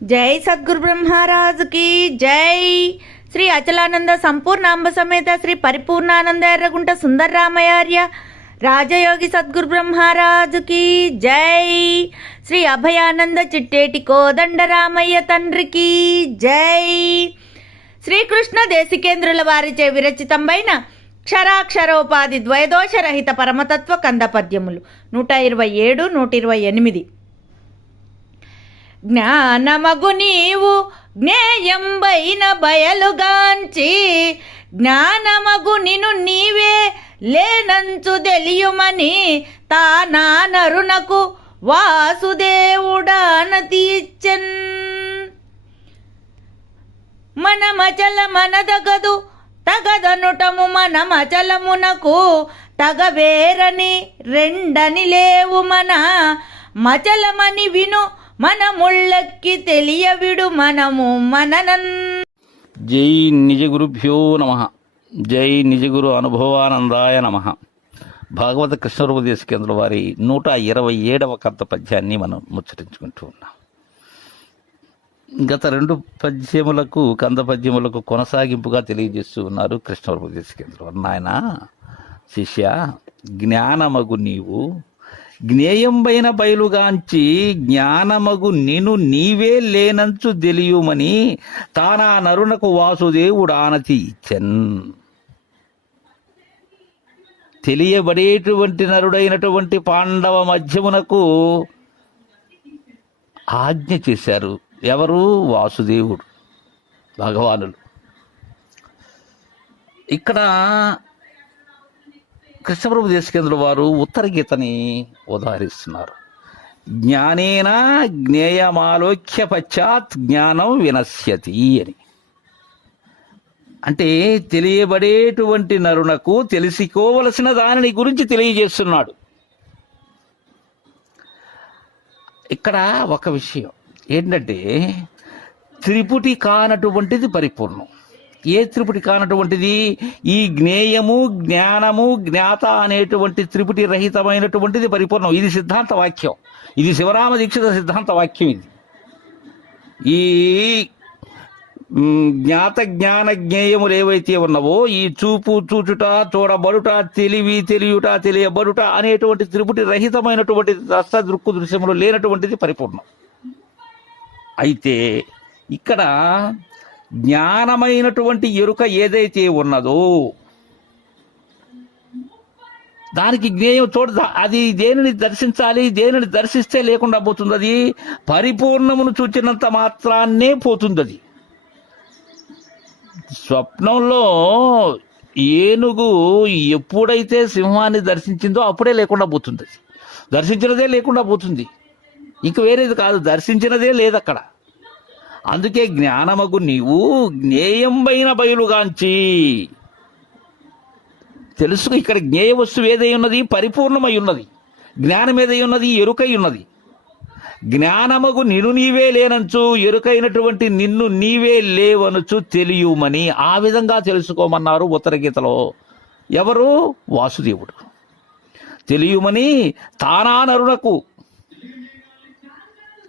జై సద్గురు బ్రహ్మరాజుకి జై. శ్రీ అచలానంద సంపూర్ణాంబ సమేత శ్రీ పరిపూర్ణానంద ఎర్రగుంట సుందర్రామయార్య రాజయోగి సద్గురు బ్రహ్మరాజుకి జై. శ్రీ అభయానంద చిట్టేటి కోదండ రామయ్య తండ్రికి జై. శ్రీకృష్ణ దేశికేంద్రుల వారిచే విరచితంబైన క్షరాక్షరోపాధి ద్వయదోషరహిత పరమతత్వ కందపద్యములు నూట ఇరవై ఏడు నూట ఇరవై ఎనిమిది. జ్ఞానమగు నీవు జ్ఞేయంబైన బయలుగాంచి జ్ఞానమగు నిను నీవే లేనంచు తెలియుమని తా నానరునకు వాసుదేవుడాన తీర్చెన్. మనమచల మనదగదు తగదనుటము మనమచలమునకు తగవేరని రెండని లేవు మన మచలమని విను మనముళ్ళక్కి తెలియవిడు మనము మననన్. జై నిజ గురుభ్యో నమ. జై నిజ గురు అనుభవానందాయ నమ. భాగవత కృష్ణరూపదేశ కేంద్రం వారి నూట ఇరవై ఏడవ కర్త పద్యాన్ని మనం ముచ్చరించుకుంటూ ఉన్నాం. గత రెండు పద్యములకు కంద పద్యములకు కొనసాగింపుగా తెలియజేస్తూ ఉన్నారు కృష్ణరూపదేశ కేంద్ర నాయన శిష్య జ్ఞానమగు నీవు జ్ఞేయంబైన బయలుగాంచి జ్ఞానమగు నిను నీవే లేనంచు తెలియుమని తానా నరునకు వాసుదేవుడు ఆనతి ఇచ్చన్. తెలియబడేటువంటి నరుడైనటువంటి పాండవ మధ్యమునకు ఆజ్ఞ చేశారు. ఎవరు? వాసుదేవుడు భగవానులు ఇక్కడ కృష్ణప్రభు దేశకేంద్రుల వారు ఉత్తర గీతని ఉదాహరిస్తున్నారు. జ్ఞానేన జ్ఞేయమాలోక్య పశ్చాత్ జ్ఞానం వినశ్యతి అని. అంటే తెలియబడేటువంటి నరునకు తెలుసుకోవలసిన దానిని గురించి తెలియజేస్తున్నాడు. ఇక్కడ ఒక విషయం ఏంటంటే త్రిపుటి కానటువంటిది పరిపూర్ణం. ఏ త్రిపుటి కానటువంటిది? ఈ జ్ఞేయము జ్ఞానము జ్ఞాత అనేటువంటి త్రిపుటి రహితమైనటువంటిది పరిపూర్ణం. ఇది సిద్ధాంత వాక్యం. ఇది శివరామ దీక్షిత సిద్ధాంత వాక్యం ఇది. ఈ జ్ఞాత జ్ఞాన జ్ఞేయములు ఏవైతే ఉన్నవో ఈ చూపు చూచుట చూడబడుట తెలివి తెలియుట తెలియబడుట అనేటువంటి త్రిపుటి రహితమైనటువంటి దస్త దృక్కు దృశ్యములు లేనటువంటిది పరిపూర్ణం. అయితే ఇక్కడ జ్ఞానమైనటువంటి ఎరుక ఏదైతే ఉన్నదో దానికి జ్ఞేయం చూడ అది దేనిని దర్శించాలి దేనిని దర్శిస్తే లేకుండా పోతుంది అది పరిపూర్ణమును చూచినంత మాత్రాన్నే పోతుంది అది స్వప్నంలో ఏనుగు ఎప్పుడైతే సింహాన్ని దర్శించిందో అప్పుడే లేకుండా పోతుంది దర్శించినదే లేకుండా పోతుంది. ఇంక వేరేది కాదు దర్శించినదే లేదు అక్కడ అందుకే జ్ఞానమగు నీవు జ్ఞేయంబైన బయలుగాంచి. తెలుసు ఇక్కడ జ్ఞేయ వస్తువు ఏదై ఉన్నది? పరిపూర్ణమై ఉన్నది. జ్ఞానం ఏదై ఉన్నది? ఎరుకై ఉన్నది. జ్ఞానమగు నిన్ను నీవే లేనంచు ఎరుకైనటువంటి నిన్ను నీవే లేవనుచు తెలియమని ఆ విధంగా తెలుసుకోమన్నారు ఉత్తర గీతలో ఎవరు? వాసుదేవుడు. తెలియమని తానా నరునకు.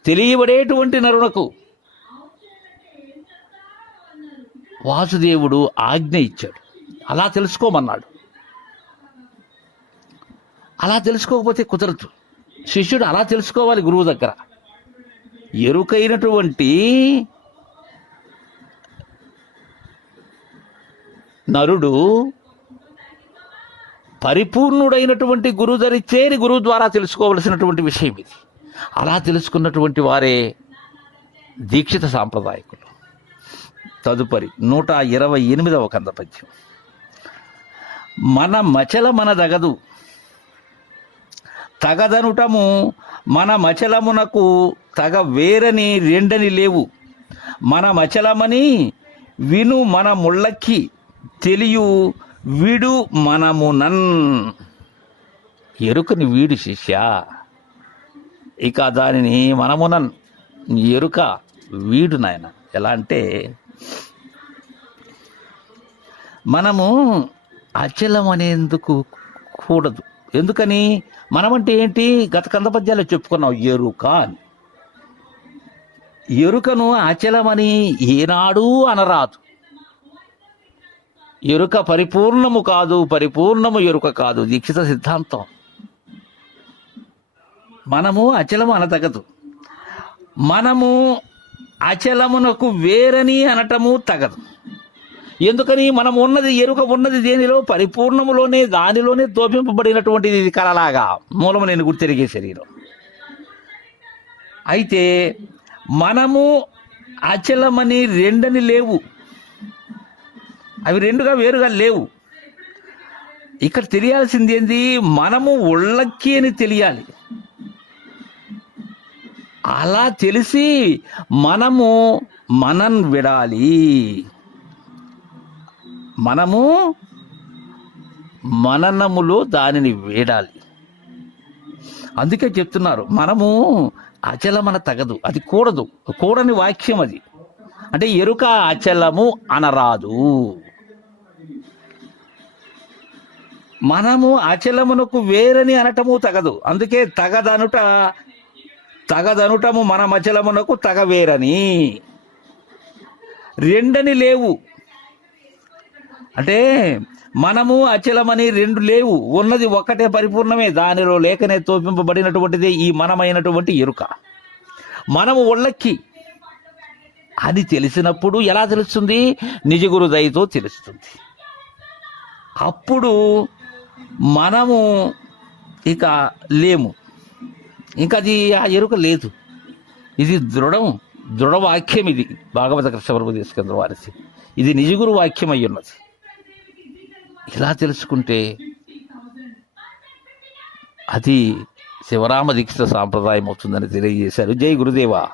తెలియబడేటువంటి నరునకు. వాసుదేవుడు ఆజ్ఞ ఇచ్చాడు. అలా తెలుసుకోమన్నాడు. అలా తెలుసుకోకపోతే కుదరదు. శిష్యుడు అలా తెలుసుకోవాలి గురువు దగ్గర. ఎరుకైనటువంటి నరుడు పరిపూర్ణుడైనటువంటి గురువు ధరిచేరి గురువు ద్వారా తెలుసుకోవలసినటువంటి విషయం ఇది. అలా తెలుసుకున్నటువంటి వారే దీక్షిత సాంప్రదాయకులు. తదుపరి నూట ఇరవై ఎనిమిదవ కంద పద్యం మన మచల మన దగదు తగదనుటము మన మచలమునకు తగ వేరని రెండని లేవు. మన మచలమని విను మన ముళ్ళకి తెలియు విడు మనమునన్. ఎరుకని వీడు శిష్య ఇక దానిని మనమునన్. ఎరుక వీడు నాయన. ఎలా అంటే మనము అచలం అనేందుకు కూడదు. ఎందుకని? మనమంటే ఏంటి? గత కంద పద్యాలు చెప్పుకున్నాం ఎరుక అని. ఎరుకను అచలమని ఏనాడు అనరాదు. ఎరుక పరిపూర్ణము కాదు పరిపూర్ణము ఎరుక కాదు. దీక్షిత సిద్ధాంతం. మనము అచలము అనతగదు. మనము అచలమునకు వేరని అనటము తగదు. ఎందుకని మనం ఉన్నది ఎరుక ఉన్నది దేనిలో? పరిపూర్ణములోనే దానిలోనే తోపింపబడినటువంటిది ఇది కలలాగా. మూలము నేను గుర్తెరిగే శరీరం. అయితే మనము అచలమని రెండని లేవు. అవి రెండుగా వేరుగా లేవు. ఇక్కడ తెలియాల్సింది ఏంది? మనము ఉళ్ళక్కి అని తెలియాలి. అలా తెలిసి మనము మనం విడాలి. మనము మననములో దానిని వేడాలి. అందుకే చెప్తున్నారు మనము అచలమన తగదు అది కూడదు కూడని వాక్యం అది. అంటే ఎరుక అచలము అనరాదు. మనము అచలమునకు వేరని అనటము తగదు అందుకే తగదనుట తగదనుటము మన అచలమునకు తగవేరని. రెండని లేవు. అంటే మనము అచలమని రెండు లేవు. ఉన్నది ఒక్కటే పరిపూర్ణమే. దానిలో లేకనే తోపింపబడినటువంటిది ఈ మనమైనటువంటి ఎరుక. మనము ఒళ్ళక్కి. అది తెలిసినప్పుడు ఎలా తెలుస్తుంది? నిజగురు దయతో తెలుస్తుంది. అప్పుడు మనము ఇక లేము. ఇంకా అది ఆ ఎరుక లేదు. ఇది దృఢం దృఢవాక్యం ఇది. భాగవత కృష్ణ ప్రభు తీసుకుందరు వారిసి. ఇది నిజగురు వాక్యం అయి ఉన్నది. ఇలా తెలుసుకుంటే అది శివరామ దీక్షిత సాంప్రదాయం అవుతుందని తెలియజేశారు. జై గురుదేవా.